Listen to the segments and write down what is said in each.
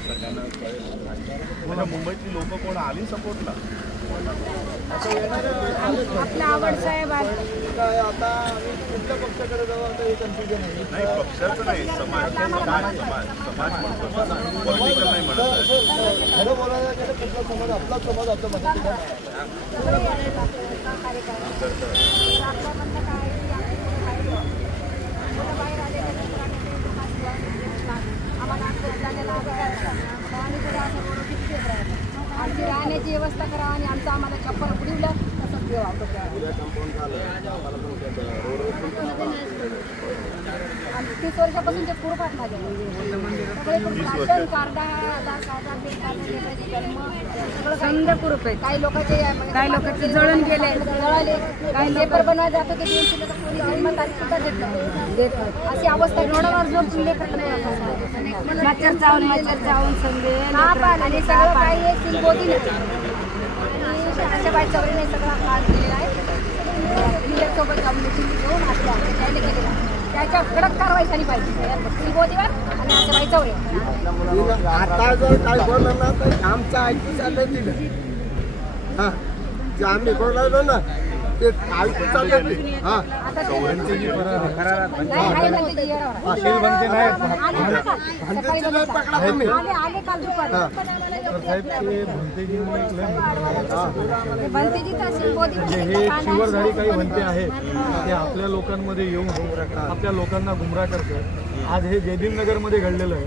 सगळ्यांना म्हणजे मुंबईतली लोक कोण आली सपोर्टला आपला आवड साहेब काय आता आम्ही कुठल्या पक्षाकडे जाऊ आता हे कन्फ्युजन आहे. नाही पक्षाचं नाही समाज म्हणतो पॉलिटिकल नाही म्हणत खरं बोलायला गेलं कुठला समाज आपला समाज आपल्या मदतीला आमची राहण्याची व्यवस्था करा आणि आमचं आम्हाला छप्पर उडवलं तसंच देवा आम्ही 30 वर्षापासून ते पूर्व पाठ माझ्या सगळे कार्ड समजा पूर्व आहे. काही लोकांचे जळून गेले जळाले काही पेपर बनवायला जातो ते 200 जन्मतारीख सुद्धा देत अशी अवस्था रोडावर जो मच्छर चावून समजे आणि सगळं काही हे सिंगोदी बाई चौरीने सगळा काळ केलेला आहे. सोबत जाऊन घेऊन त्याने केलेला त्याच्या कडक कारवाई झाली पाहिजे सिंगोदीवर आणि आमच्या बाई चौरे. आता जर काय बोललं ना तर आमचं ऐकू चाललं दिलं हां जे आम्ही बोलायलो ना ते ऐकू चाललं ते हां शिवरधारी काही म्हणते आहेत ते आपल्या लोकांमध्ये येऊन आपल्या लोकांना गुमराह करतात. आज हे जयदीनगरमध्ये घडलेलं आहे,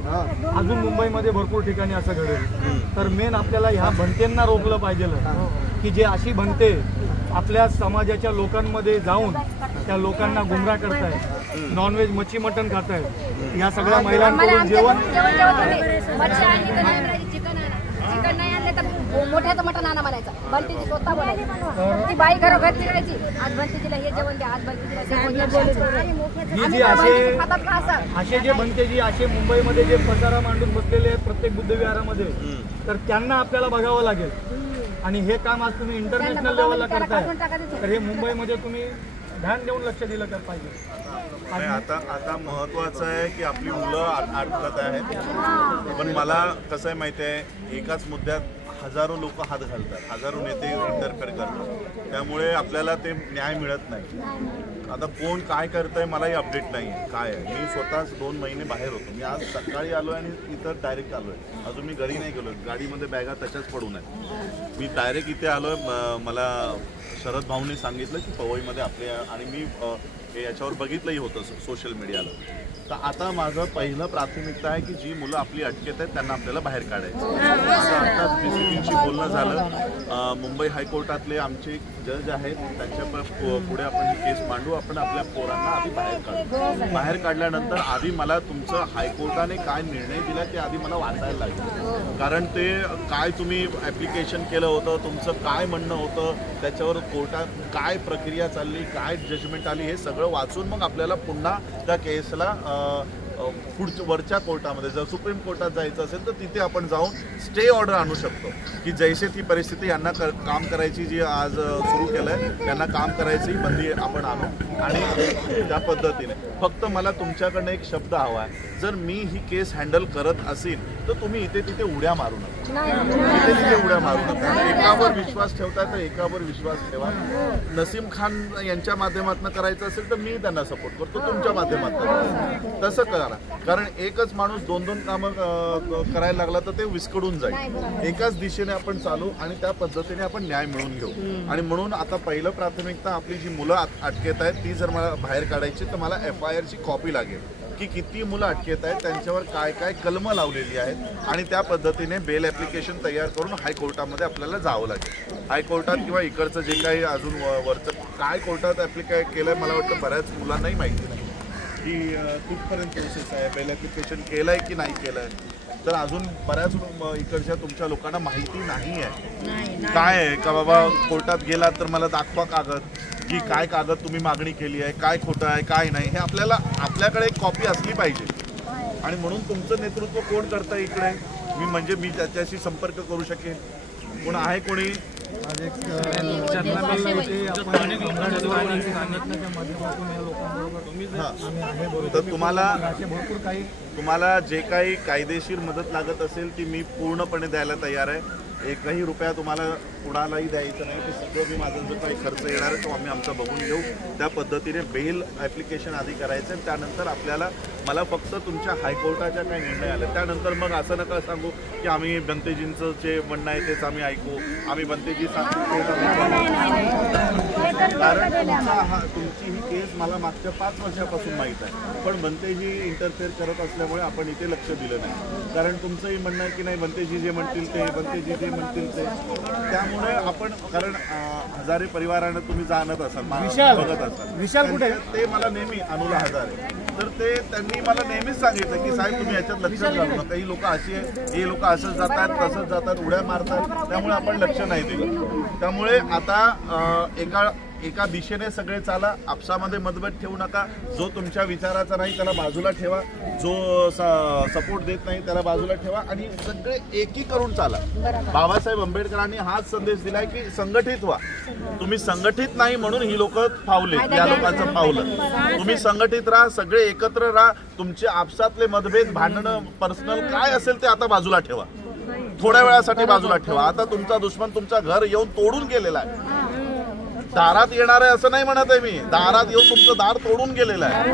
अजून मुंबईमध्ये भरपूर ठिकाणी असं घडेल. तर मेन आपल्याला ह्या भंतेंना रोखलं पाहिजे की जे अशी भंते आपल्या समाजाच्या लोकांमध्ये जाऊन त्या लोकांना गुमराह करतायत, नॉनव्हेज मच्छी मटण खातायत. या सगळ्या महिलांकडून जेवण चिकन नाही आणले तर मोठ्याचं मटण आणा म्हणायचं. बंटीची स्वतः बोलायची ती बाई घरोघर फिरायची आज बंटीजीला हे जेवण द्या आज बंटीजीला असे जे बनते जी असे मुंबईमध्ये जे पसारा मांडून बसलेले आहेत प्रत्येक बुद्धविहारामध्ये तर त्यांना आपल्याला बघावं लागेल. आणि हे काम आज तुम्ही इंटरनॅशनल लेवलला करताय तर हे मुंबईमध्ये तुम्ही ध्यान देऊन लक्ष दिलं तर पाहिजे. आता महत्वाचं आहे की आपली मुलं अडकत आहेत. पण मला कसं आहे माहिती आहे एकाच मुद्द्यात हजारो लोक हात घालतात, हजारो नेते इंटरफेअर करतात, त्यामुळे आपल्याला ते न्याय मिळत नाही. आता कोण काय करतंय मलाही अपडेट नाही आहे काय आहे. मी स्वतःच 2 महिने बाहेर होतो. मी आज सकाळी आलो आणि इथं डायरेक्ट आलो आहे. अजून मी घरी नाही गेलो, गाडीमध्ये बॅगा तशाच पडून आहेत. मी डायरेक्ट इथे आलो आहे. मला शरद भाऊने सांगितलं की पवईमध्ये आपले आणि मी हे याच्यावर बघितलंही होतं सोशल मीडियाला. तर आता माझं पहिलं प्राथमिकता आहे की जी मुलं आपली अटकेत आहेत त्यांना आपल्याला बाहेर काढायचं. आता DCPशी बोलणं झालं. मुंबई हायकोर्टातले आमचे जज आहेत त्यांच्या पुढे आपण ही केस मांडू. आपण आपल्या पोरांना आधी बाहेर काढू. बाहेर काढल्यानंतर आधी मला तुमचं हायकोर्टाने काय निर्णय दिला ते आधी मला वाचायला लागेल. कारण ते काय तुम्ही ॲप्लिकेशन केलं होतं, तुमचं काय म्हणणं होतं, त्याच्यावर कोर्टात काय प्रक्रिया चालली, काय जजमेंट आली, हे सगळं वाचून मग आपल्याला पुन्हा त्या केसला पुढच्या वरच्या कोर्टामध्ये जर सुप्रीम कोर्टात जायचं असेल तर तिथे आपण जाऊन स्टे ऑर्डर आणू शकतो की जैसे ती परिस्थिती यांना काम करायची जी आज सुरू केलं आहे त्यांना काम करायची बंदी आपण आणू आणि त्या पद्धतीने. फक्त मला तुमच्याकडनं एक शब्द हवा आहे, जर मी ही केस हँडल करत असेल तर तुम्ही इथे तिथे उड्या मारू नका, इथे तिथे उड्या मारू नका. एकावर विश्वास ठेवताय तर एकावर विश्वास ठेवा. नसीम खान यांच्या माध्यमातून करायचं असेल तर मी त्यांना सपोर्ट करतो, तुमच्या माध्यमातून तसं करा. कारण एकच माणूस 2-2 कामं करायला लागला तर ते विस्कडून जाईल. एकाच दिशेने आपण चालू आणि त्या पद्धतीने आपण न्याय मिळवून घेऊ. आणि म्हणून आता पहिलं प्राथमिकता आपली जी मुलं अटकेत आहेत ती जर मला बाहेर काढायची तर मला FIR ची कॉपी लागेल की किती मुलं अटकेत आहेत, त्यांच्यावर काय काय कलमं लावलेली आहेत आणि त्या पद्धतीने बेल ॲप्लिकेशन तयार करून हायकोर्टामध्ये आपल्याला जावं लागेल. हायकोर्टात किंवा इकडचं जे काही अजून वरचं काय कोर्टात ॲप्लिकाय केलं आहे मला वाटतं बऱ्याच मुलांनाही माहिती नाही की कुठपर्यंत प्रोसेस आहे, बेल ॲप्लिकेशन केलं आहे की नाही केलं आहे. तर अजून बऱ्याच इकडच्या तुमच्या लोकांना माहिती नाही आहे काय आहे का बाबा कोर्टात गेलात तर मला दाखवा कागद की काय कागद तुम्ही मागणी केली आहे, काय खोटं आहे काय नाही, हे आपल्याकडे एक कॉपी असली पाहिजे. आणि म्हणून तुमचं नेतृत्व कोण करतं इकडे म्हणजे मी त्याच्याशी संपर्क करू शकेन. कोण आहे कोणी तर तुम्हाला भरपूर काही तुम्हाला जे काही कायदेशीर मदत लागत असेल ती मी पूर्णपणे द्यायला तयार आहे. एकही रुपया तुम्हाला कुणालाही द्यायचं नाही. ते सगळं मी माझा जो काही खर्च येणार आहे तो आम्ही आमचा बघून घेऊ. त्या पद्धतीने बेल ॲप्लिकेशन आधी करायचं आणि त्यानंतर आपल्याला मला फक्त तुमच्या हायकोर्टाच्या काही निर्णय आले त्यानंतर मग असं नका सांगू की आम्ही बनतेजींचं जे म्हणणं आहे तेच आम्ही ऐकू. आम्ही बनतेजी कारण तुमची ही केस मला मागच्या 5 वर्षापासून माहीत आहे. पण बनतेजी इंटरफेअर करत असल्यामुळे आपण इथे लक्ष दिलं नाही. कारण तुमचंही म्हणणं आहे की नाही बनतेजी जे म्हणतील ते बनतेजी जे म्हणतील ते. त्यामुळे आपण कारण हजारे परिवारानं तुम्ही जाणत असाल बघत असाल. विशाल कुठे ते मला नेहमी अनुला हजारे तर ते त्यांनी मला नेहमीच सांगितलं की साहेब तुम्ही याच्यात लक्ष घालू नका. काही लोक अशी हे लोक असंच जातात तसंच जातात उड्या मारतात त्यामुळे आपण लक्ष नाही दिलं. त्यामुळे आता एका दिशेने सगळे चाला. आपसामध्ये मतभेद ठेवू नका. जो तुमच्या विचाराचा नाही त्याला बाजूला ठेवा. जो सपोर्ट देत नाही त्याला बाजूला ठेवा आणि सगळे एकी करून चाला. बाबासाहेब आंबेडकरांनी हाच संदेश दिलाय की संघटित व्हा. तुम्ही संघटित नाही म्हणून ही लोक फावले. या लोकांचं फावलं. तुम्ही संघटित राहा. सगळे एकत्र राहा. तुमचे आपसातले मतभेद भांडणं पर्सनल काय असेल ते आता बाजूला ठेवा. थोड्या वेळासाठी बाजूला ठेवा. आता तुमचा दुश्मन तुमच्या घर येऊन तोडून गेलेला आहे. दारात येणार आहे असं नाही म्हणत आहे मी. दारात येऊन तुमचं दार तोडून गेलेलं आहे.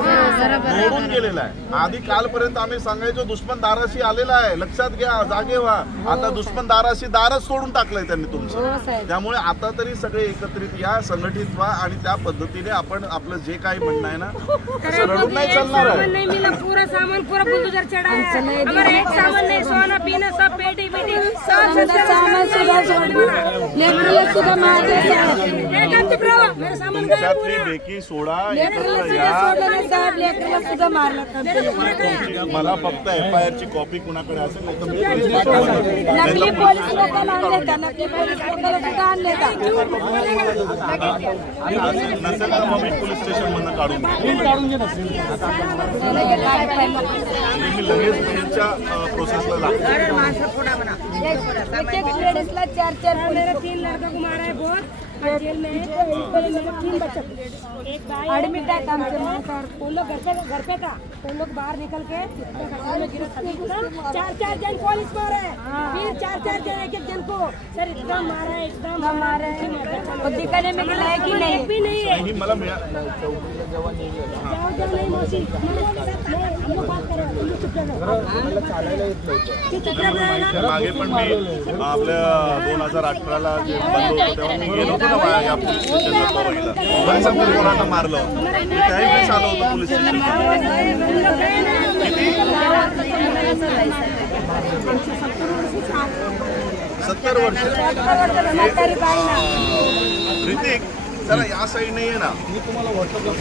तोडून गेलेलं आहे. आधी कालपर्यंत आम्ही सांगायचो दुश्मन दाराशी आलेला आहे लक्षात घ्या जागे व्हा. आता दुश्मन दाराशी दारच तोडून टाकलंय त्यांनी तुमचं. त्यामुळे आता तरी सगळे एकत्रित या संघटित व्हा आणि त्या पद्धतीने आपण आपलं जे काही म्हणणं आहे ना असं रडून नाही चालणार आहे. पूरा सामान पूरा बुलडोजर चढ़ा है. हमारा एक सामान नहीं सोना पीना सब पेटी पीटी सब सामान तुमच्यातली बेकी सोडा एकत्र या. मला फक्त FIR ची कॉपी कुणाकडे असेल नकली पोलीस लोकांना आणले नकली पोलीस लोकांना सुद्धा आणले नसेल तर मग मी पोलीस स्टेशन मधून काढून मी लगेच त्यांच्या प्रोसेसला लागतो. लेडीजला 4 3 लड़का को मारा है बहुत जेल में 3 बच्चे एडमिट है. काम से वो लोग घर पे था. वो लोग बाहर निकल के 4 जन पुलिस मारे. फिर 4 जन एक जन को सर इतना मारा है इतना मारा है. दिखाने में मिला है कि नहीं भी नहीं है. मला मागे पण मी आपल्या 2018ला जे बंद होतं तेव्हा मी गेलो होतो ना या पोलीस स्टेशनला पवईला. बरेच आपण कोणाला मारलं मी त्याही वेळेस आलो होतो पोलीस किती 70 वर्ष. ऋतिक चला या साईडने ये ना. मी तुम्हाला व्हॉट्सअपला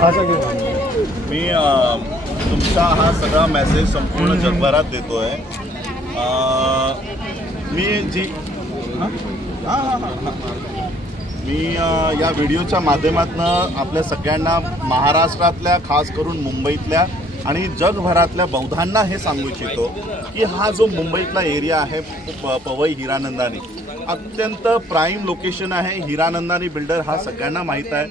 पाठवतो. मी तुमचा हा सगळा मेसेज संपूर्ण जगभरात देतोय. मी या व्हिडिओच्या माध्यमातून आपल्या सगळ्यांना महाराष्ट्रातल्या खास करून मुंबईतल्या आणि जगभरातल्या बौद्धांना हे सांगू इच्छितो की हा जो मुंबईतला एरिया आहे पवई हिरानंदानी अत्यंत प्राईम लोकेशन आहे. हिरानंदानी बिल्डर हा सगळ्यांना माहीत आहे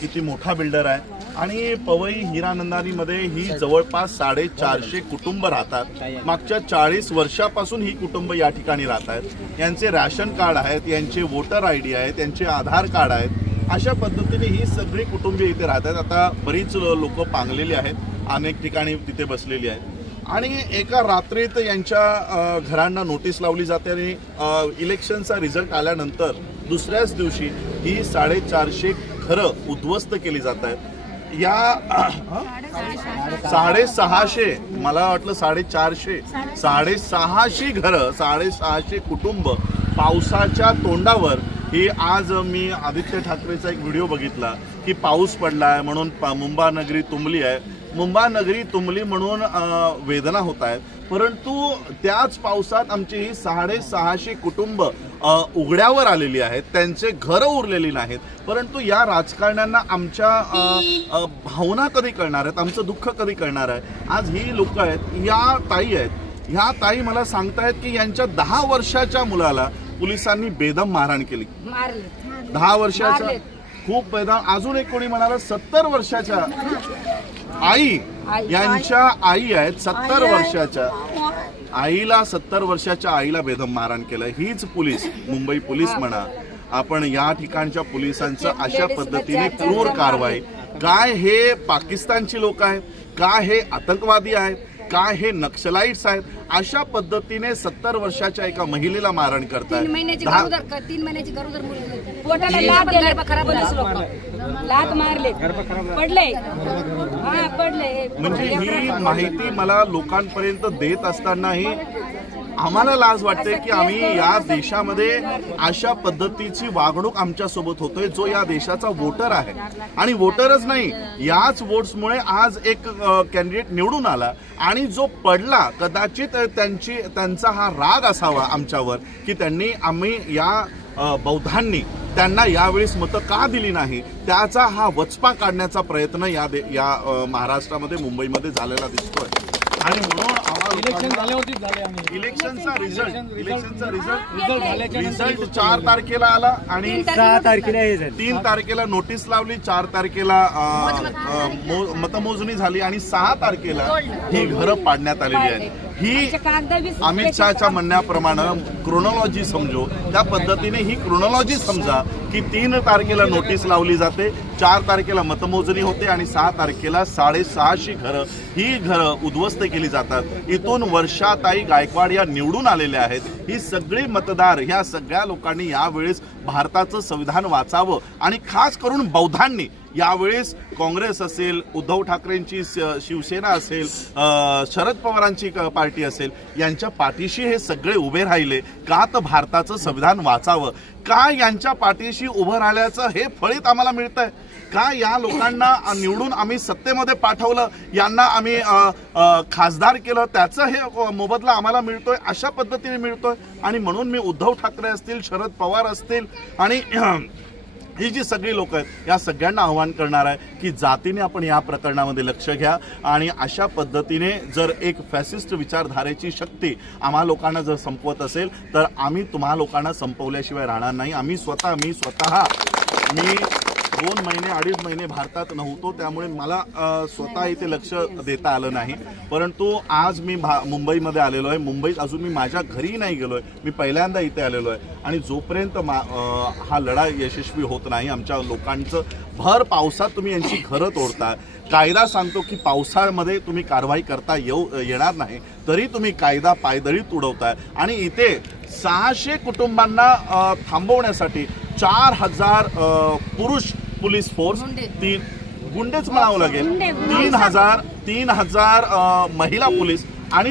किती मोठा बिल्डर आहे. आणि पवई हिरानंदानीमध्ये ही जवळपास 450 कुटुंब राहतात. मागच्या 40 वर्षापासून ही कुटुंब या ठिकाणी राहत आहेत. यांचे रॅशन कार्ड आहेत, यांचे वोटर ID आहेत, यांचे आधार कार्ड आहेत. अशा पद्धतीने ही सगळी कुटुंबीय इथे राहतात. आता बरीच लोक पांगलेली आहेत. अनेक ठिकाणी तिथे बसलेली आहेत. आणि एका रात्रीत यांच्या घरांना नोटीस लावली जाते आणि इलेक्शनचा रिझल्ट आल्यानंतर दुसऱ्याच दिवशी ही 450 घरं उद्ध्वस्त केली जात आहेत. या 650 मला वाटलं 450 650 घरं 650 कुटुंब पावसाच्या तोंडावर. ही आज मी आदित्य ठाकरेचा एक व्हिडिओ बघितला की पाऊस पडलाय म्हणून मुंबा नगरी तुंबली आहे. मुंबा नगरी तुंबली म्हणून वेदना होत आहेत. परंतु त्याच पावसात आमची ही 650 कुटुंब उघड्यावर आलेली आहेत. त्यांचे घरं उरलेली नाहीत. परंतु या राजकारण्यांना आमच्या भावना कधी कळणार आहेत, आमचं दुःख कधी कळणार आहे. आज ही लोक आहेत, या ताई आहेत. ह्या ताई मला सांगतायत की यांच्या 10 वर्षाच्या मुलाला पोलिसांनी बेदम मारहाण केली. 10 वर्षाचा खूप मैदान. अजून एक कोणी म्हणाला 70 वर्षाच्या आई यांच्या आई आहेत, 70 वर्षाच्या आईला, 70 वर्षाच्या आईला बेदम मारहाण केलं. हीच पोलीस, मुंबई पोलीस म्हणा, आपण या ठिकाणच्या पोलिसांचं अशा पद्धतीने क्रूर कारवाई. काय हे पाकिस्तानची लोक आहेत, काय हे आतंकवादी आहेत, काय हे नक्षलाइट्स आहेत, अशा पद्धतीने 70 वर्षाच्या एका महिलेला मारहाण करतात. 3 महिन्याची गरोदर मुलगी पोटाला लात दिले, लात मारले, पडले. म्हणजे ही माहिती मला लोकांपर्यंत देत असतानाही आम्हाला लाज वाटते की आम्ही या देशामध्ये अशा पद्धतीची वागणूक आमच्यासोबत होतोय. जो या देशाचा वोटर आहे, आणि वोटरच नाही, याच वोट्समुळे आज एक कॅन्डिडेट निवडून आला, आणि जो पडला कदाचित त्यांचा हा राग असावा आमच्यावर की आम्ही या बौद्धांनी त्यांना यावेळेस मतं का दिली नाही, त्याचा हा वचपा काढण्याचा प्रयत्न या महाराष्ट्रामध्ये, मुंबईमध्ये झालेला दिसतोय. आणि म्हणून इलेक्शनचा रिझल्ट 4 तारखेला आला, आणि 3 तारखेला नोटीस लावली, 4 तारखेला मतमोजणी झाली, आणि 6 तारखेला ही घरं पाडण्यात आलेली आहेत. ही अमित शहाच्या म्हणण्याप्रमाणे क्रोनॉलॉजी समजो, त्या पद्धतीने ही क्रोनॉलॉजी समजा की 3 तारखेला नोटीस लावली जाते, 4 तारखेला मतमोजणी होते, आणि 6 तारखेला 650 घरं, ही घरं उद्ध्वस्त केली जातात. इथून वर्षाताई गायकवाड या निवडून आलेल्या आहेत. ही सगळी मतदार, ह्या सगळ्या लोकांनी यावेळेस भारताचं संविधान वाचावं, आणि खास करून बौद्धांनी यावेळेस काँग्रेस असेल, उद्धव ठाकरेंची शिवसेना असेल, शरद पवारांची पार्टी असेल, यांच्या पाठीशी हे सगळे उभे राहिले का, तर भारताचं संविधान वाचावं. का यांच्या पाठीशी उभं राहिल्याचं हे फळीत आम्हाला मिळतंय का? या लोकांना निवडून आम्ही सत्तेमध्ये पाठवलं, यांना आम्ही खासदार केलं, त्याचं हे मोबदला आम्हाला मिळतोय, अशा पद्धतीने मिळतोय. आणि म्हणून मी उद्धव ठाकरे असतील, शरद पवार असतील, आणि ही जी सगळी लोक आहेत, या सगळ्यांना आव्हान करणार आहे की जातीने आपण या प्रकरणामध्ये लक्ष घ्या, आणि अशा पद्धतीने जर एक फॅसिस्ट विचारधारेची शक्ती आम्हा लोकांना जर संपवत असेल तर आम्ही तुम्हा लोकांना संपवल्याशिवाय राहणार नाही. मी स्वतः 2 महिने 2.5 महिने भारतात नव्हतो, त्यामुळे मला स्वतः इथे लक्ष देता आलं नाही. परंतु आज मी मुंबईमध्ये आलेलो आहे. मुंबईत अजून मी माझ्या घरी नाही गेलोय, मी पहिल्यांदा इथे आलेलो आहे. आणि जोपर्यंत हा लढा यशस्वी होत नाही, आमच्या लोकांचं भर पावसात तुम्ही यांची घरं तोडता, कायदा सांगतो की पावसाळ्यामध्ये तुम्ही कारवाई करता येणार नाही, तरी तुम्ही कायदा पायदळीत उडवताय. आणि इथे 600 कुटुंबांना थांबवण्यासाठी 4000 पुरुष पोलीस फोर्स, गुंडेच म्हणावं लागेल, 3000 महिला पोलीस, आणि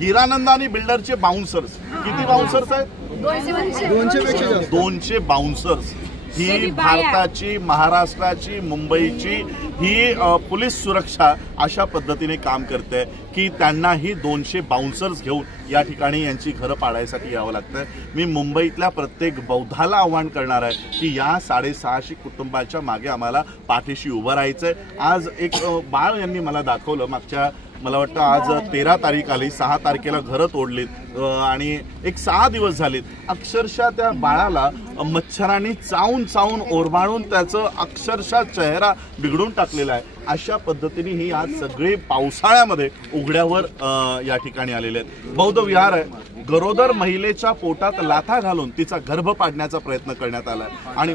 हिरानंद आणि बिल्डरचे बाउन्सर्स. किती बाउन्सर्स आहेत? 200 बाउन्सर्स. ही भारताची, महाराष्ट्राची, मुंबईची ही पोलीस सुरक्षा अशा पद्धतीने काम करते की त्यांनाही 200 बाउन्सर्स घेऊन या ठिकाणी यांची घरं पाडायसाठी यावं लागतं. मी मुंबईतल्या प्रत्येक बौद्धाला आव्हान करणार आहे की या 650 कुटुंबाच्या मागे आम्हाला पाठीशी उभं राहायचंय. आज एक बाळ यांनी मला दाखवलं, मागच्या मला वाटतं आज 13 तारीख आली, 6 तारखेला घरं तोडलीत, आणि एक 6 दिवस झालेत. अक्षरशः त्या बाळाला मच्छरांनी चावून ओरबाळून त्याचं अक्षरशः चेहरा बिघडून टाकलेला आहे. अशा पद्धतीने ही आज सगळे पावसाळ्यामध्ये उघड्यावर या ठिकाणी आलेले आहेत. बौद्ध विहार आहे, गरोदर महिलेच्या पोटात लाथा घालून तिचा गर्भ पाडण्याचा प्रयत्न करण्यात आलाय, आणि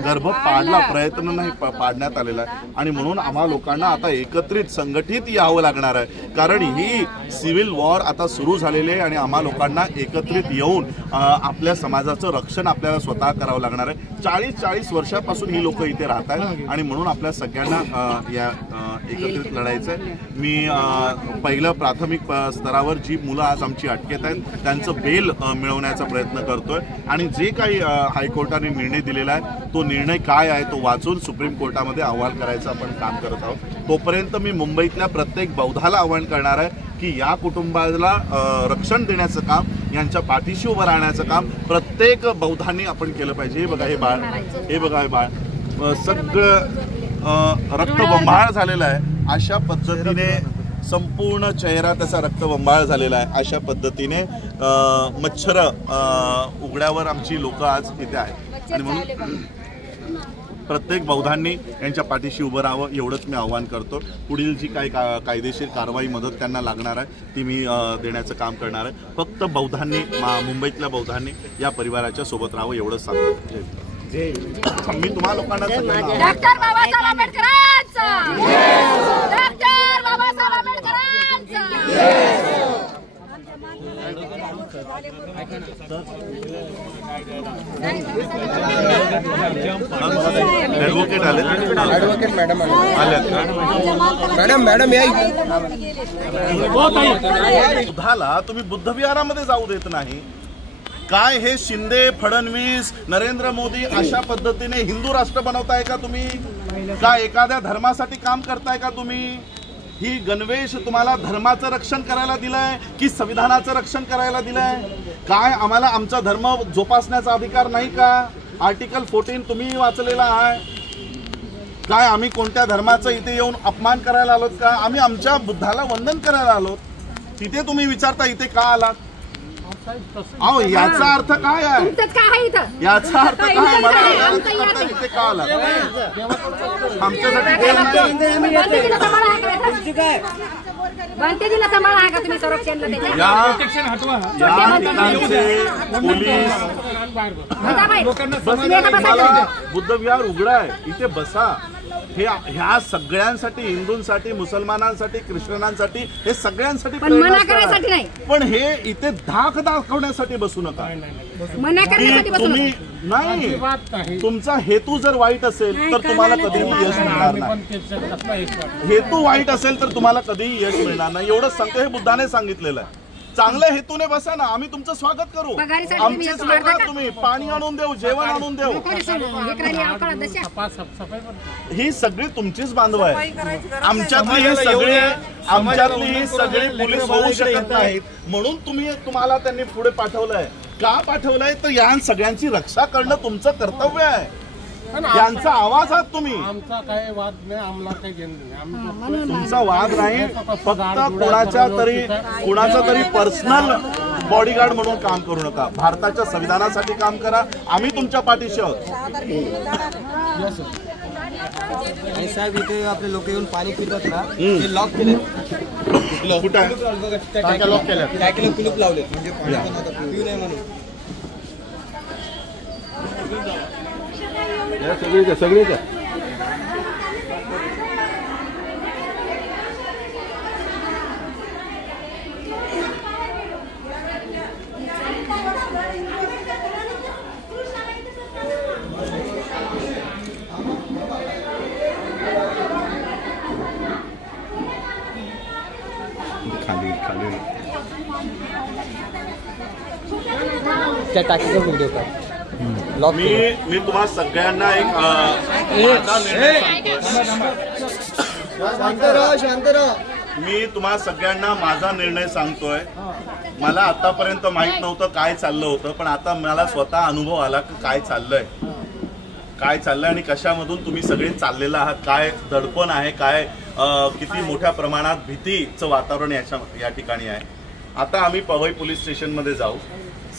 गर्भ पाडला, प्रयत्न नाही पाडण्यात आलेला आहे. आणि म्हणून आम्हा लोकांना आता एकत्रित संघटित यावं लागणार आहे, कारण ही सिव्हिल वॉर आता सुरू झालेली आहे, आणि आम्हा लोकांना एकत्रित येऊन आपल्या समाजाचं रक्षण आपल्याला स्वतः करावं लागणार आहे. 40 वर्षापासून ही लोक इथे राहत आहेत, आणि म्हणून आपल्या सगळ्यांना या एकत्रित लढायचं आहे. मी पहिलं प्राथमिक स्तरावर जी मुलं आज आमची अटकेत आहेत त्यांचं बेल मिळवण्याचा प्रयत्न करतोय, आणि जे काही हायकोर्टाने निर्णय दिलेला आहे तो निर्णय काय आहे तो वाचून सुप्रीम कोर्टामध्ये अहवाल करायचं आपण काम करत आहोत. तोपर्यंत मी मुंबईतल्या प्रत्येक बौद्धाला आवाहन करणार आहे की या कुटुंबाला रक्षण देण्याचं काम, यांच्या पाठीशी उभं राहण्याचं काम प्रत्येक बौद्धांनी आपण केलं पाहिजे. हे बघा हे बाळ, हे बघा हे बाळ, सगळं रक्तबंबाळ झालेलं आहे. अशा पद्धतीने संपूर्ण चेहरा त्याचा रक्तबंबाळ झालेला आहे. अशा पद्धतीने मच्छर उघड्यावर आमची लोक आज इथे आहेत. आणि म्हणून प्रत्येक बौद्धांनी यांच्या पाठीशी उभं राहावं एवढंच मी आवाहन करतो. पुढील जी काही कायदेशीर कारवाई मदत त्यांना लागणार आहे ती मी देण्याचं काम करणार आहे. फक्त बौद्धांनी मुंबईतल्या बौद्धांनी या परिवाराच्या सोबत राहावं एवढंच सांगतो. मी तुम्हाला लोकांना डॉक्टर बाबासाहेब आंबेडकरांचा डॉक्टर बाबासाहेब आंबेडकरांचा ऍडव्होकेट आले. ऍडव्होकेट मॅडम बुद्धाला तुम्ही बुद्ध विहारामध्ये जाऊ देत नाही काय? हे शिंदे, फडणवीस, नरेंद्र मोदी अशा पद्धतीने हिंदू राष्ट्र बनवताय का तुम्ही? का एखाद्या धर्मासाठी काम करताय का तुम्ही? ही गणवेश तुम्हाला धर्माचं रक्षण करायला दिलंय की संविधानाचं रक्षण करायला दिलंय? काय आम्हाला आमचा धर्म जोपासण्याचा अधिकार नाही का? आर्टिकल 14 तुम्ही वाचलेला आहे काय? आम्ही कोणत्या धर्माचं इथे येऊन अपमान करायला आलोत का? आम्ही आमच्या बुद्धाला वंदन करायला आलोत. तिथे तुम्ही विचारता इथे का आलात? अहो याचा अर्थ काय आहे? याचा अर्थ काय? मला इथे का आलात? आमच्यासाठी बनतेजीला सांभाळा आहे का तुम्ही संरक्षणला? या ठिकाणचे पोलीस बुद्ध विहार उघडा आहे, इथे बसा. हे ह्या सगळ्यांसाठी, हिंदूंसाठी, मुसलमानांसाठी, ख्रिश्चनांसाठी, हे सगळ्यांसाठी मना करायसाठी नाही. पण हे इथे धाक दाखवण्यासाठी बसू नका. मना करण्यासाठी बसू तुम्ही नाही, तुमचा हेतू जर वाईट असेल तर तुम्हाला कधीही यश मिळणार नाही. हेतू वाईट असेल तर तुम्हाला कधीही यश मिळणार नाही. एवढंच सांगतो. हे बुद्धाने सांगितलेलं आहे. चांगल्या हेतूने बसा ना, आम्ही तुमचं स्वागत करू. आमचेच लोक तुम्ही पाणी आणून देऊ, जेवण आणून देऊ. ही सगळी तुमचीच बांधव आहे. आमच्यातली ही सगळी पोलीस होऊ शकत नाहीत म्हणून तुम्हाला त्यांनी पुढे पाठवलंय. का पाठवलंय? तर या सगळ्यांची रक्षा करणं तुमचं कर्तव्य आहे. यांचा आवाज आहात तुम्ही. आमचा काही वाद नाही, आम्हाला काही घेणं नाही. तुमचा वाद नाही, फक्त कुणाचा तरी पर्सनल बॉडीगार्ड म्हणून काम करू नका. भारताच्या संविधानासाठी काम करा. आम्ही तुमच्या पाठीशी आहोत. आणि साहेब इथे आपले लोक येऊन पाणी पितात ना, ते लॉक केले. कुठं आहे? लॉक केलं, कुलूप लावले म्हणजे पिऊ नये म्हणून. सगळीच खाली त्या टाकीचा व्हिडिओ का मी तुम्हा सगळ्यांना एक मी तुम्हा सगळ्यांना माझा निर्णय सांगतोय. मला आतापर्यंत माहित नव्हतं काय चाललं होतं, पण आता मला स्वतः अनुभव आला की काय चाललंय आणि कशामधून तुम्ही सगळे चाललेला आहात. काय दडपण आहे, काय किती मोठ्या प्रमाणात भीतीचं वातावरण या ठिकाणी आहे. आता आम्ही पवई पोलीस स्टेशनमध्ये जाऊ,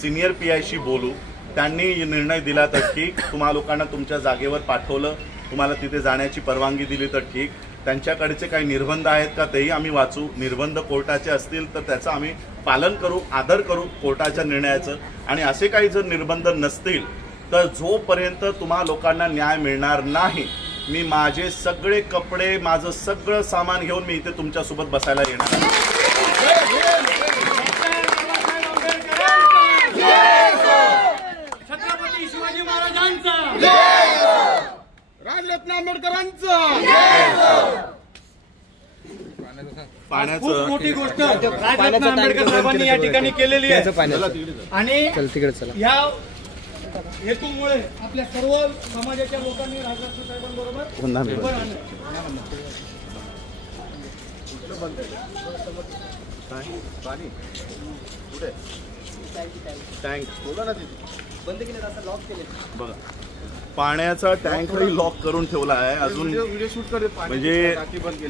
सिनियर PIशी बोलू. त्यांनी निर्णय दिला तर ठीक, तुम्हा लोकांना तुमच्या जागेवर पाठवलं, तुम्हाला तिथे जाण्याची परवानगी दिली तर ठीक. त्यांच्याकडचे काही निर्बंध आहेत का तेही आम्ही वाचू. निर्बंध कोर्टाचे असतील तर त्याचं आम्ही पालन करू, आदर करू कोर्टाच्या निर्णयाचं. आणि असे काही जर निर्बंध नसतील तर जोपर्यंत तुम्हा लोकांना न्याय मिळणार नाही, मी माझे सगळे कपडे, माझं सगळं सामान घेऊन मी इथे तुमच्यासोबत बसायला येणार. छत्रपती शिवाजी महाराजांचा, राजरत्न आंबेडकरांचा. खूप मोठी गोष्ट राजरत्न आंबेडकर साहेबांनी या ठिकाणी केलेली आहे. आणि या हेतूमुळे आपल्या सर्व समाजाच्या लोकांनी राजरत्न साहेबांबरोबर बघा, पाण्याचा टँकही लॉक करून ठेवला आहे. अजून म्हणजे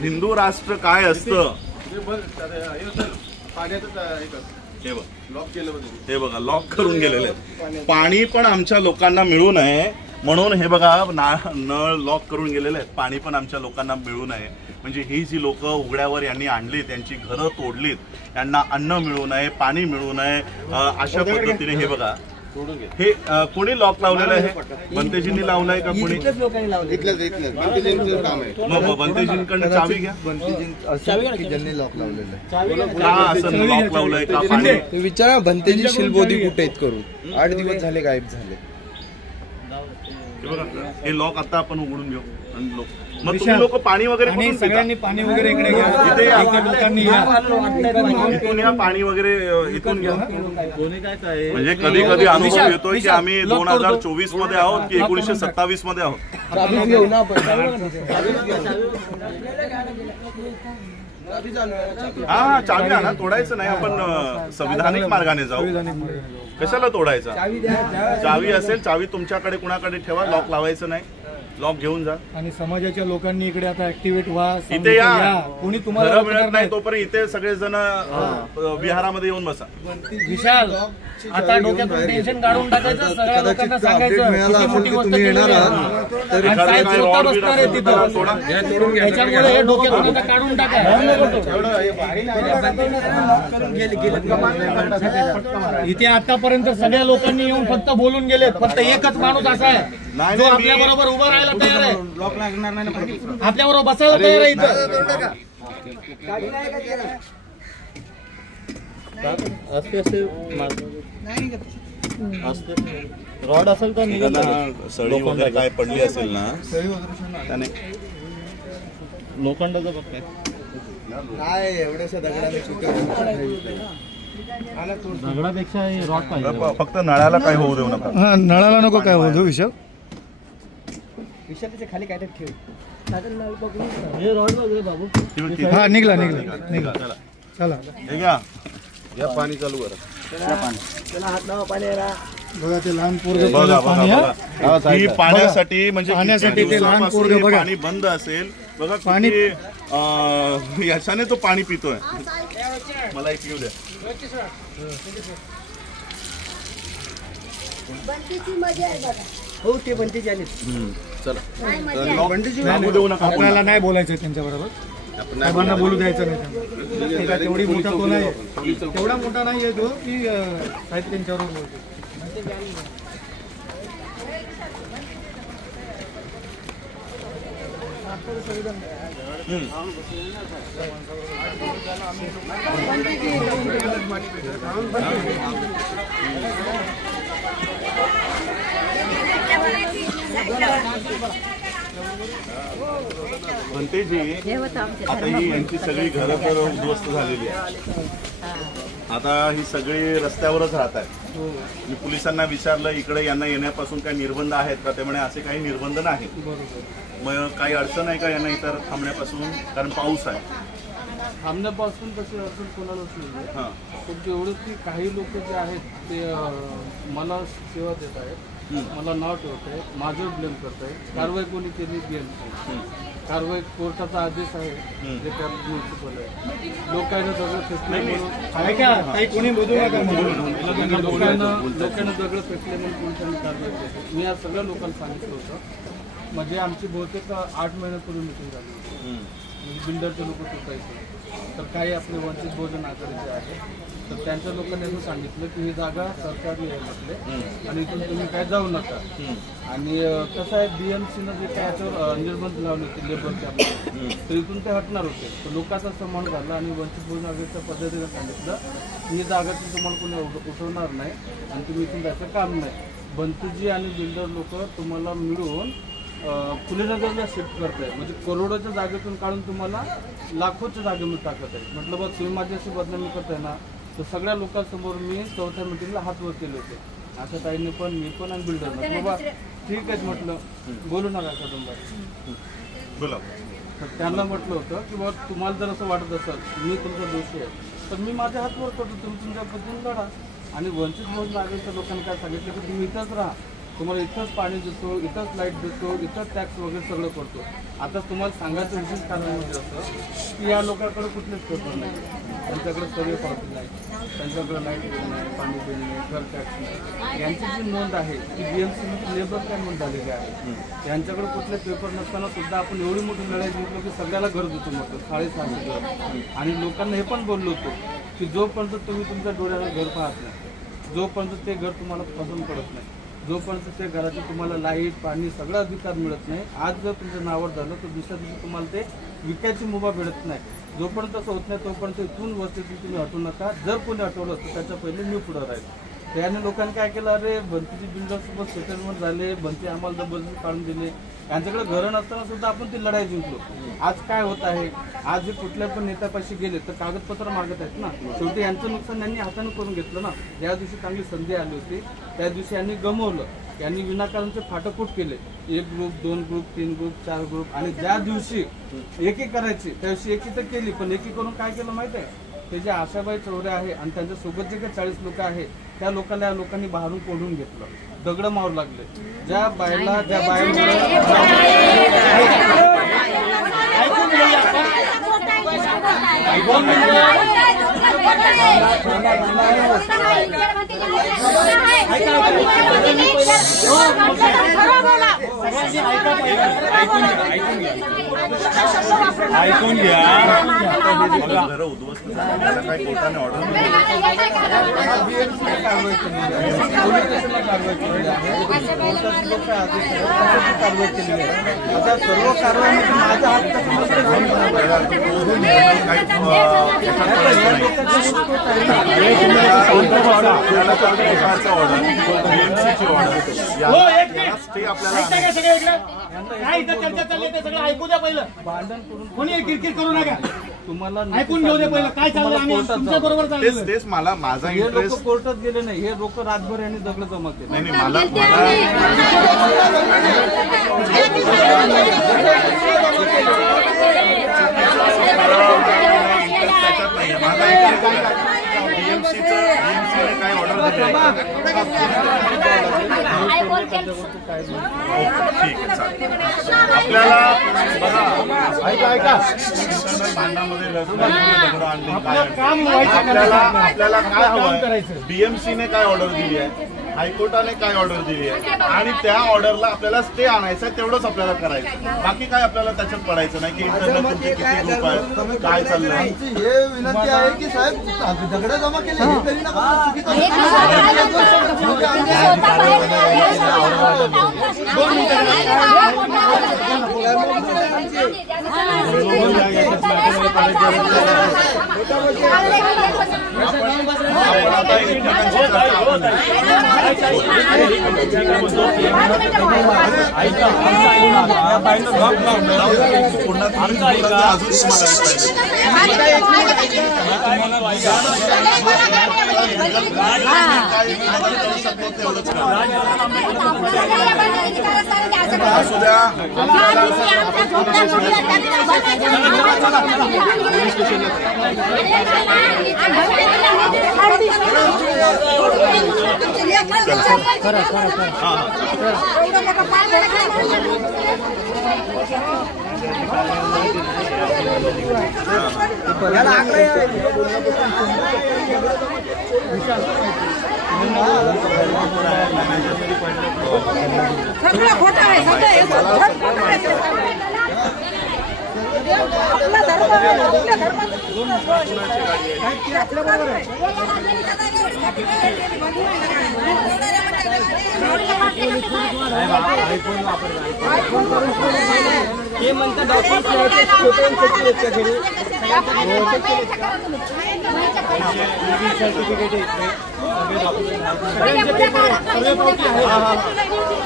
हिंदू राष्ट्र काय असतं हे बघा, लॉक करून गेलेले. पाणी पण आमच्या लोकांना मिळू नये म्हणून हे बघा नळ लॉक करून गेलेले आहेत, पाणी पण आमच्या लोकांना मिळू नये. म्हणजे ही जी लोक उघड्यावर यांनी आणली, त्यांची घरं तोडलीत, यांना अन्न मिळू नये, पाणी मिळू नये, अशा पद्धतीने हे बघा हे कोणी लॉक लावलेलं आहे? बनतेजींनी लावलंय का कोणी? मग बनतेजींकडे चावी घ्या. ज्यांनी लॉक लावलेलं का असं लॉक लावलंय का? पाणी विचारा बनतेजी शिलबोधी कुठे आहेत करून 8 दिवस झाले गायब झाले. हे लॉक आता आपण उघडून घेऊ. मग तुम्ही लोक पाणी वगैरे कुठून पिता? पाणी वगैरे इकडे घ्या, इथे या, इथून या, पाणी वगैरे इथून घ्या. म्हणजे कधी कधी अनुभव येतोय की आम्ही 2024 मध्ये आहोत की 1927 मध्ये आहोत. हा चावी आणा, तोडायचं नाही, आपण संविधानिक मार्गाने जाऊ. कशाला तोडायचा? चावी असेल, चावी तुमच्याकडे कुणाकडे ठेवा, लॉक लावायचं नाही, लॉक घेऊन जा. आणि समाजाच्या लोकांनी इकडे आता ऍक्टिव्हेट व्हा, इथे या. कोणी तुम्हाला मिळत नाही तोपर्यंत इथे सगळेजण विहारामध्ये येऊन बसा. विशाल, आता डोक्यातून टेन्शन काढून टाकायचं, सगळ्या लोकांना सांगायचं मोठी गोष्ट येणार बसणार आहे तिथं, त्याच्यामुळे हे डोक्यातून काढून टाका. इथे आतापर्यंत सगळ्या लोकांनी येऊन फक्त बोलून गेले, फक्त एकच माणूस असा आहे जो आपल्या बरोबर उभा राहायला तयार आहे, आपल्या बरोबर बसायला तयार आहे इथं. रॉड असेल तर सळी वगैरे काय पडली असेल ना त्याने लोखंडाचं बघ काय एवढ्याशा दगडाने दगडापेक्षा रॉड पाहिजे. फक्त नळाला काय होऊ देऊ नका. हा, नळाला नको काय होऊ देऊ. विशाल त्याच्या खाली काय ठेव. हा, निघला निघला निघला. चला हे घ्या, या पाणी चालू करा. त्याला हात लावा पाण्याला. बघा ते लहान पोरग ही पाण्यासाठी, म्हणजे पाण्यासाठी ते लहान पोरग बघा, पाणी बंद असेल बघा, पाणी याच्याने तो पाणी पितोय. मला एक येऊ द्या. हो, ते बनतेजी आले. चला देऊ नका. आपल्याला नाही बोलायचं त्यांच्या बरोबर, साहेबांना बोलू द्यायचं नाही. तेवढी मोठा तो नाही, तेवढा मोठा नाही आहे तो की साहेब त्यांच्यावर बोलतो. बनतेजी, आता ही यांची सगळी घरं तर उद्ध्वस्त झालेली आहे. आता ही सगळी रस्त्यावरच राहत आहेत. मी पोलिसांना विचारलं इकडे यांना येण्यापासून काही निर्बंध आहेत का? ते म्हणे असे काही निर्बंध नाही. मग काही अडचण आहे का यांना इतर थांबण्यापासून? कारण पाऊस आहे. थांबण्यापासून तशी अडचण कोणालाच नाही. पण एवढंच की काही लोक जे आहेत ते मला सेवा देत आहेत, मला नाव ठेवत आहे, माझं ब्लेम करत आहे. कारवाई कोणी केली नाही. कारवाई कोर्टाचा आदेश आहे, जे त्या म्युन्सिपल आहे. लोकांना दगड फेकले लोकांना दगड फेकले म्हणून पोलिसांनी कारवाई केली. मी या सगळ्या लोकांना सांगितलं होतं. म्हणजे आमची बहुतेक 8 महिन्यापूर्वी मिटिंग झाली. बिल्डरचे लोक सुटायचे, तर काही आपले वंचित बहुजन आघाडीचे आहेत, तर त्यांच्या लोकांनी असं सांगितलं की ही जागा सरकारने आहे म्हटले आणि इथून तुम्ही काय जाऊ नका. आणि कसं आहे, BMCनं जे काय याच्यावर निर्बंध लावले होते लेबरच्या, तर इथून ते हटणार होते. तर लोकांचा सन्मान झाला आणि वंचित बहुजन आघाडीच्या पद्धतीने सांगितलं की ही जागा तुम्हाला कोणी उठवणार नाही आणि तुम्ही इथून जायचं काम नाही. बनतेजी आणि बिल्डर लोक तुम्हाला मिळून फुलेनगरला शिफ्ट करताय, म्हणजे करोडोच्या जागेतून काढून तुम्हाला लाखोच्या जागेमध्ये टाकत आहे. म्हटलं बघ, तुम्ही माझ्याशी बदनामी करताय ना, तर सगळ्या लोकांसमोर मी चौथ्या मिटिंगला हात वर केले होते. अशा ताईंनी पण, मी पण आणि बिल्डरला. बाबा ठीक आहे म्हटलं, बोलू नका कुटुंबात. तर त्यांना म्हटलं होतं की बाबा तुम्हाला जर असं वाटत असेल मी तुमचा दोषी आहे, तर मी माझ्या हात वर करतो, तुम्ही तुमच्या पद्धतीने लढा. आणि वंचित बहुजन आघाडीच्या लोकांनी काय सांगितलं की तुम्ही इथंच राहा, तुम्हाला इथंच पाणी देतो, इथंच लाईट देतो, इथंच टॅक्स वगैरे सगळं करतो. आता तुम्हाला सांगायचं विशेष कारण म्हणजे असं की या लोकांकडे कुठलेच पेपर नाही. त्यांच्याकडे सर्वे पावती नाही, त्यांच्याकडे लाईट बिल नाही, पाणी बिल नाही, घर टॅक्स नाही. यांची जी नोंद आहे ती BMC लेबर काय नोंद झालेली आहे. यांच्याकडे कुठले पेपर नसताना सुद्धा आपण एवढी मोठी लढाई जिंकलो की सगळ्याला घर देतो म्हटलं 650 घर. आणि लोकांना हे पण बोललो होतो की जोपर्यंत तुम्ही तुमच्या डोळ्याला घर पाहत नाही, जोपर्यंत ते घर तुम्हाला पसंत पडत नाही, जोपर्यंत ते घराचे तुम्हाला लाईट पाणी सगळा अधिकार मिळत नाही, आज जर तुमच्या नावावर झालं तर दुसऱ्या दिवशी तुम्हाला ते विकायची मुभा मिळत नाही. जोपर्यंत असं होत नाही तोपर्यंत इथून वस्तीतून तुम्ही हटू नका. जर कोणी हटवलं तर त्याच्या पहिले मी पुढं राहील. त्याने लोकांनी काय केलं, अरे भंतीची बिल्डरसोबत सेटलमेंट झाले, भंती आम्हाला जबरदस्ती काढून दिले, यांच्याकडे घरं नसताना सुद्धा आपण ती लढाई जिंकलो. आज काय होत आहे, आज हे कुठल्या पण नेत्यापाशी गेले तर कागदपत्र मागत आहेत ना. शेवटी यांचं नुकसान यांनी हाताने करून घेतलं ना. ज्या दिवशी चांगली संधी आली होती त्या दिवशी यांनी गमवलं. यांनी विनाकारणचे फाटफूट केले, 1 ग्रुप 2 ग्रुप 3 ग्रुप 4 ग्रुप. आणि ज्या दिवशी एकी करायची त्या दिवशी एकी तर केली, पण एकी करून काय केलं माहिती आहे, ते जे आशाबाई चौरे आहे आणि त्यांच्यासोबत जे काही 40 लोक आहेत त्या लोकांना या लोकांनी बाहेरून कोंडून घेतलं, दगड मारू लागले. ज्या बायला ज्या ऐकून घ्या, जरा उद्ध्वस्त झालं काय कोर्टाने ऑर्डर सर्व कारवाई माझ्या ऐकू द्या पहिलं, भांडण करून कोणी किरकिर करू नका, तुम्हाला ऐकून घेऊ दे पहिलं काय चाललं. आम्ही तुमच्या बरोबर चाललो. तेच मला माझा हे लोक इंटरेस्ट कोर्टात गेले नाही, हे लोक रातभर यांनी दगड जमा केले. नाही मला BMCने काय ऑर्डर दिली आहे. ठीक आहे, चालेल. आपल्याला बघा भांडणामध्ये आपल्याला काय हवं, BMCने काय ऑर्डर दिली आहे, हायकोर्टाने काय ऑर्डर दिली आहे आणि त्या ऑर्डरला आपल्याला स्टे आणायचं आहे, तेवढंच आपल्याला करायचं. बाकी काय आपल्याला त्याच्यात पडायचं नाही की इंटरनेट तुमचे किती ग्रुप आहेत, काय चाललंय. हे विनंती आहे की साहेब दगड जमा केले तरी नका सगळं खोटं आहे, सगळं आपला धर्म आपल्या धर्मात हे म्हणतात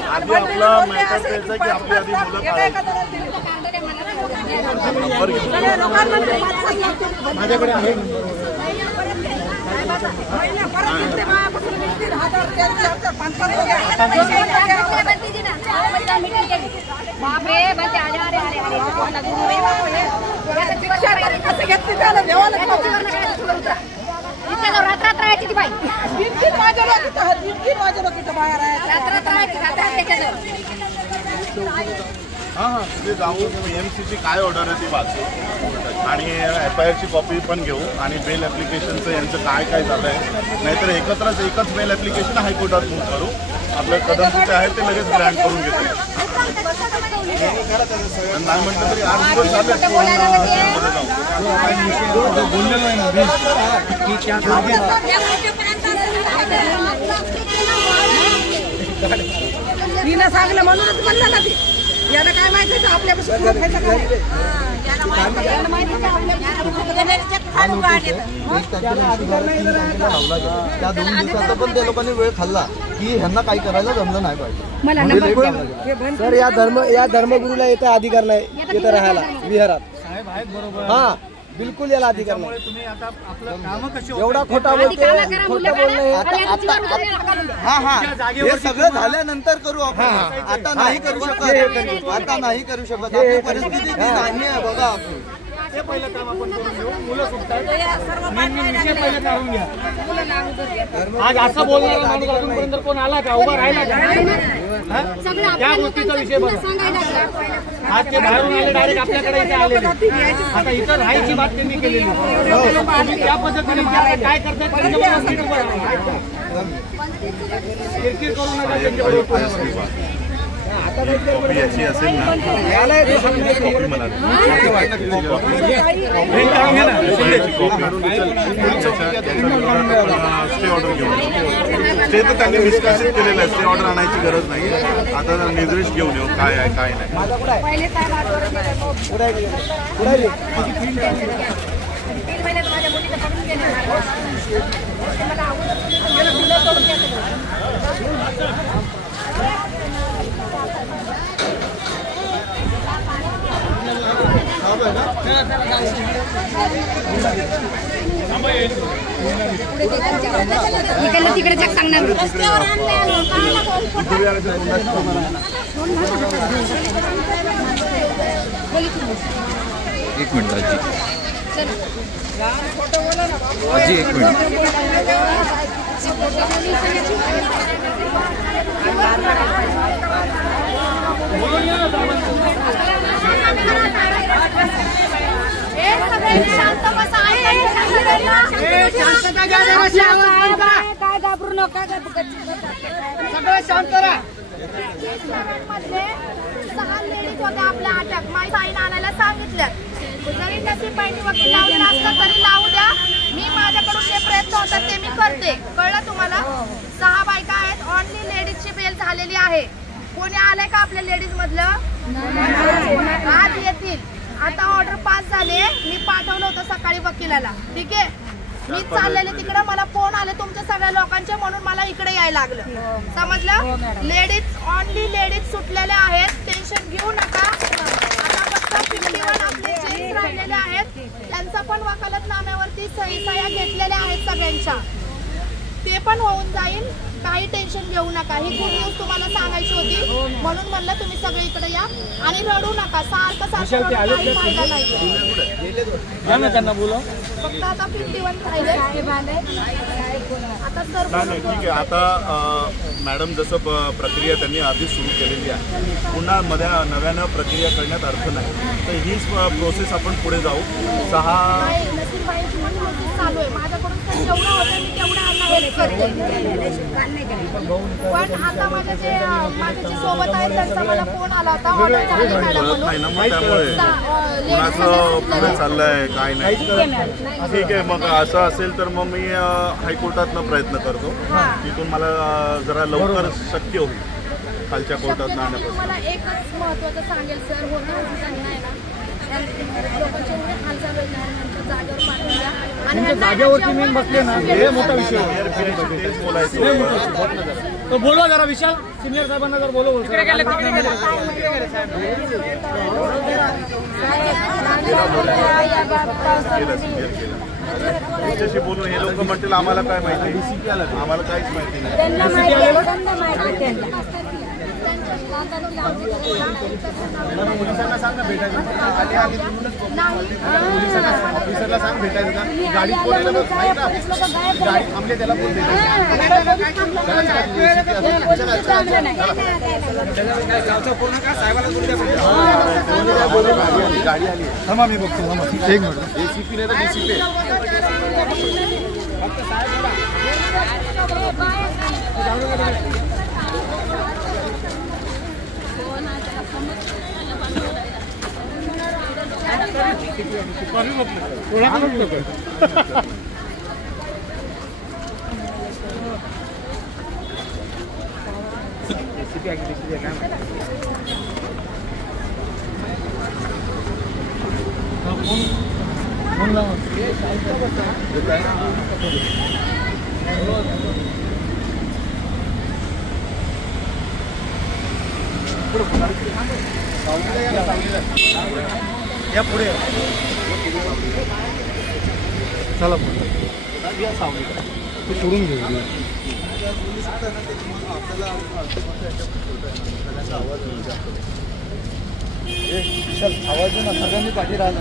आधी आपला मॅटर द्यायचा की आपली आधी मुलं माझ्याकडे आहे. बापरे रात्रात राहायची ती बाई, तिथे जाऊन PMCची काय ऑर्डर आहे ती वाचू आणि FIRची कॉपी पण घेऊ आणि बेल ॲप्लिकेशनचं यांचं काय काय झालं आहे. नाहीतर एकच बेल ॲप्लिकेशन हायकोर्टात मूव्ह करू. आपलं कदम तिथे आहे ते लगेच ग्रँट करून घेतो. नाही म्हटलं तरी 8 दिवस झाले बोललेलो आहे ना की तिनं सांगलं म्हणूनच म्हणलं ना ती. याला काय माहिती आपल्यापासून त्या 2 दिवसाचा पण त्या लोकांनी वेळ खाल्ला की ह्यांना काही करायला जमलं नाही पाहिजे. सर या धर्मगुरूला इथं अधिकार नाही इथं राहायला विहारात. साहेब आहेत बरोबर. हा बिलकुल याला अधिकार नाही. त्यामुळे तुम्ही आता आपलं काम कशी एवढा खोटा बोलतो हे सगळं झाल्यानंतर करू आपण. आता नाही करू शकत. आता नाही करू शकत. आपली परिस्थिती नाही आहे बघा आपण. ते पहिलं काम आपण करून घेऊ. मुलं सुटतात मेन विषय पहिलं काढून घ्या. आज असं बोलणारा माणूस अजूनपर्यंत कोण आला का? उभा राहिला का? त्या गोष्टीचा विषय बघा. आज ते बाहेरून आले डायरेक्ट आपल्याकडे इथे आलेले. आता इथं राहायची बात त्यांनी केलेली. तुम्ही त्या पद्धतीने काय करताय किरकिर करू नका त्यांच्याबरोबर. याची असेल ना मला स्टे ऑर्डर घेऊन स्टे तर त्यांनी निष्कासित केलेलं आहे. स्टे ऑर्डर आणायची गरज नाही. आता निर्देश घेऊन येऊ काय आहे काय नाही. इकडलं तिकडे जग सांगणार. एक मिनिट आजी एक मिनिट. काय घाबरू नका. सगळं शांत राहा. 6 लेडीज होत्या आपल्या अटक. माझी साईन आणायला सांगितलं. जरी त्याची पाहिजे वकील लावून असलं तरी लावू द्या. मी माझ्याकडून जे प्रयत्न होतात ते मी करते. कळलं तुम्हाला? 6 बायका आहेत. ऑनली लेडीजची बेल झालेली आहे. कोणी आलंय का आपल्या लेडीज मधलं? आज येतील. आता ऑर्डर पास झाले. मी पाठवलं होतं सकाळी वकिलाला. ठीक आहे. मी चाललेले तिकडे. मला फोन आले तुमच्या सगळ्या लोकांचे म्हणून मला इकडे यायला लागलं. समजलं? लेडीज ऑनली लेडीज सुटलेल्या आहेत. टेन्शन घेऊ नका. आता फक्त 51 आपले चेंज राहिलेले आहेत. त्यांचा पण वकालतनाम्यावरती सह्या घेतलेल्या आहेत सगळ्यांच्या. ते पण होऊन जाईल. काही टेन्शन घेऊ नका. ही गुड न्यूज तुम्हाला सांगायची होती म्हणून म्हणलं तुम्ही सगळे इकडे या आणि रडू नका. सारखं काही फायदा नाही. त्यांना बोला. फक्त आता 51 राहिले. आता सर नाही ठीक आहे. आता मॅडम जसं प्रक्रिया त्यांनी आधीच सुरू केलेली आहे. पुन्हा नव्यानं प्रक्रिया करण्यात अर्थ नाही. तर हीच प्रोसेस आपण पुढे जाऊ. 6 नसीरबाईंची पण प्रोसेस चालू आहे. माझ्याकडून पण जेवढं होतं मी तेवढं हेल्प करते. पण आता माझे जे सोबत आहेत त्यांचा मला फोन आला होता. ऑर्डर झाली मॅडम म्हणून. कुणाचं पुढे चाललंय काय नाही. ठीक आहे. मग असं असेल तर मग मी हायकोर्टातनं प्रयत्न करतो. तिथून मला जरा लवकर शक्य होईल खालच्या कोर्टात आणण्यापासून. मला एकच महत्त्वाचं सांगेल सर. होतं नाही ना लोकांचे एवढे हाल झाले जागेवर पाठवून द्या. आणि जागेवरती मी बसले ना हे मोठा विषय. तेच बोलायचं. बोलवा जरा विशाल सिनियर साहेबांना जर बोलव. त्याच्याशी बोलून हे लोक म्हणतील आम्हाला काय माहिती. आम्हाला काहीच माहिती नाही. पोलिसांना सांग ना भेटायचं. ऑफिसरला सांग भेटायचं का गाडी कोणाला बस नाही ना गाडी थांबले त्याला फोन गाडी आली थांबा मी बघतो एक मिनिट एसीपी नाही तर डीसीपी या पुढे चला सोडून घेऊ आवाज ना सगळ्यांनी पाठी राहिला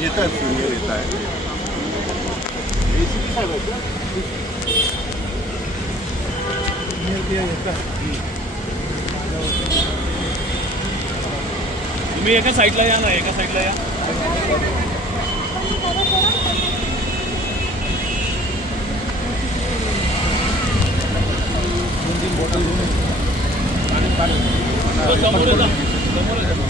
येत आहेत सिनियर येत आहेत तुम्ही एका साईडला या ना एका साईडला या